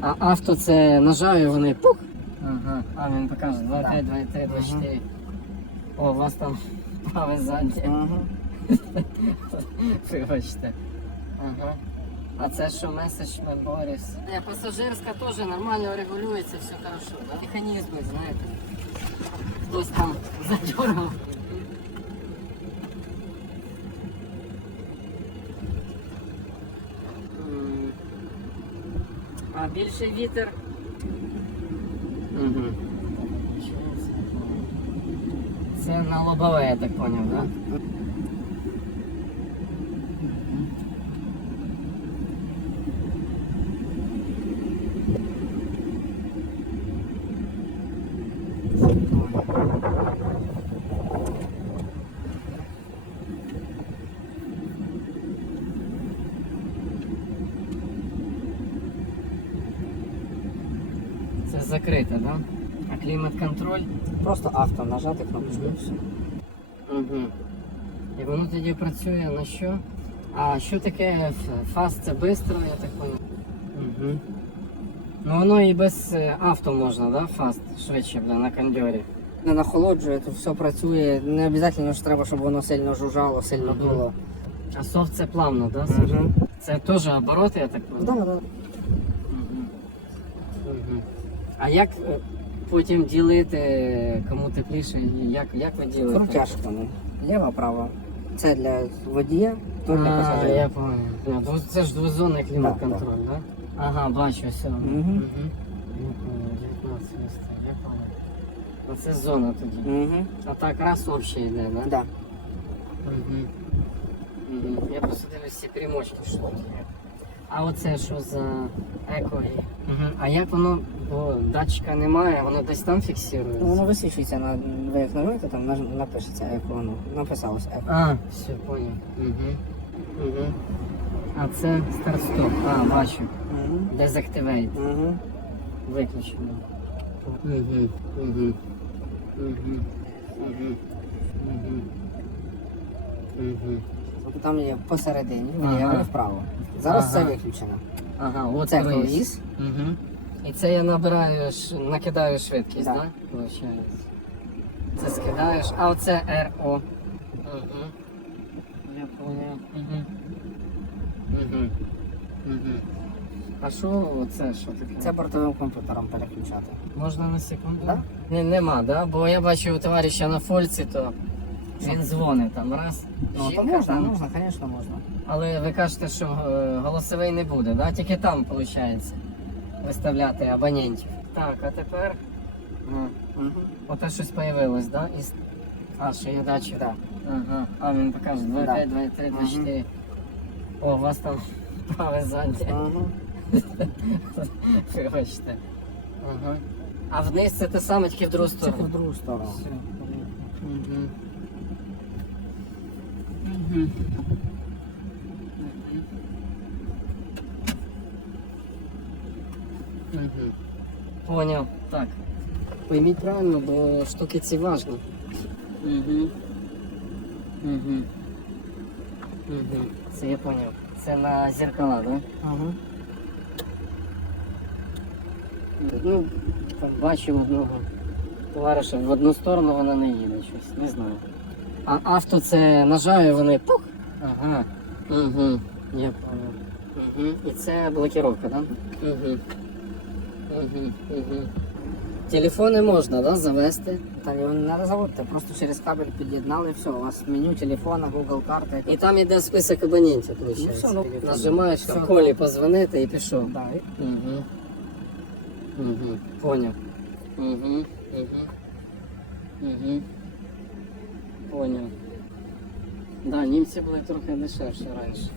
А авто це нажав і вони пук. Ага. А він покаже 2, 5, 2, 3, 2, 4. О, у вас там праве заднє. Ага. Вибачте. Ага. А це що меседж Меморіс? Не, пасажирська теж нормально регулюється, все хорошо. Да? Механізми, знаєте. Хтось там задергав. Більший вітер. Угу. Це на лобове, я так зрозумів, так? Да? Так? Да? А клімат-контроль? Просто авто нажати кнопочку і все. Угу. І воно тоді працює на що? А що таке фаст? Це швидко, я так понял. Угу. Ну воно і без е, авто можна, да? Фаст швидше бля, на кондьорі. Не нахолоджує, то все працює. Не обов'язково що треба, щоб воно сильно жужжало, сильно дуло. А софт це плавно, да? Мгм. Це теж обороти, я так понял? Да, да. А як е, потім ділити, кому тепліше, як, як ви ділите? Крутяшками. Ліва, права. Це для водія, то для А, пасажира. я. Ну, Це ж двозонний клімат-контроль, да? Ага, бачу, все. Я понял, 19 місце, я понял. Ну це зона тоді. Угу. А так раз общий йде, да? Да. Мгм. Мгм. Я просто дивлюсь ці примочки, що тут є. А оце що за еко? Мгм. А як воно, бо датчика немає, воно десь там Ну, фіксується? воно висвічується на ви нажмете, там наж- напишеться, як воно написалось. Еко. А, все, понял. Угу. Угу. А це старт-стоп. А, бачу. Угу. Deactivate. Угу. Виключено. Угу. Угу. Угу. Угу. Угу. Угу. Там є посередині, Ага. і вправо. Зараз Ага. це виключено. Ага, от Це круїз. Угу. І це я набираю, накидаю швидкість, так? Да. Получається. Це скидаєш, а оце РО. Угу. Я понял. Угу. Угу. Угу. А що оце, що таке? Це бортовим комп'ютером переключати. Можна на секунду? Да? Ні, нема, да? Бо я бачу у товариша на фольці, то він дзвонить там раз. Ну, то жінка можна, там. можна, звісно, можна. Але ви кажете, що е, голосовий не буде, да? Тільки там виходить виставляти абонентів. Так, а тепер Угу. оте щось появилось, да? Із... А, ще є датчик. Да. Ага. А він покаже 2, Да. 5, 2, 3, 2, Мгм. 4. О, у вас там праве заднє. Угу. Вибачте. Ага. А вниз це те саме, тільки в другу Це сторону. в другу сторону. Все, Мгм. Мгм. Мгм. Понял. Так. Пойміть правильно, бо штуки ці важні. Угу. Угу. Угу. Це я поняв. Це на зеркала, да? Угу. Ну, там бачив одного товариша, в одну сторону вона не їде щось, не знаю. А авто це нажав і вони пух. Ага. Угу. Я понял. Угу. І це блокировка, так? Да? Угу. Угу. Угу. Телефони можна, да, завести. Та його не треба заводити, просто через кабель під'єднали, все, у вас меню телефона, Google карта. І там іде список абонентів, виходить. все, ну, Нажимаєш все, там. Колі позвонити і пішов. Да, Угу. Угу. Понял. Угу. Угу. Угу. Понял. Да, німці були трохи дешевші раніше.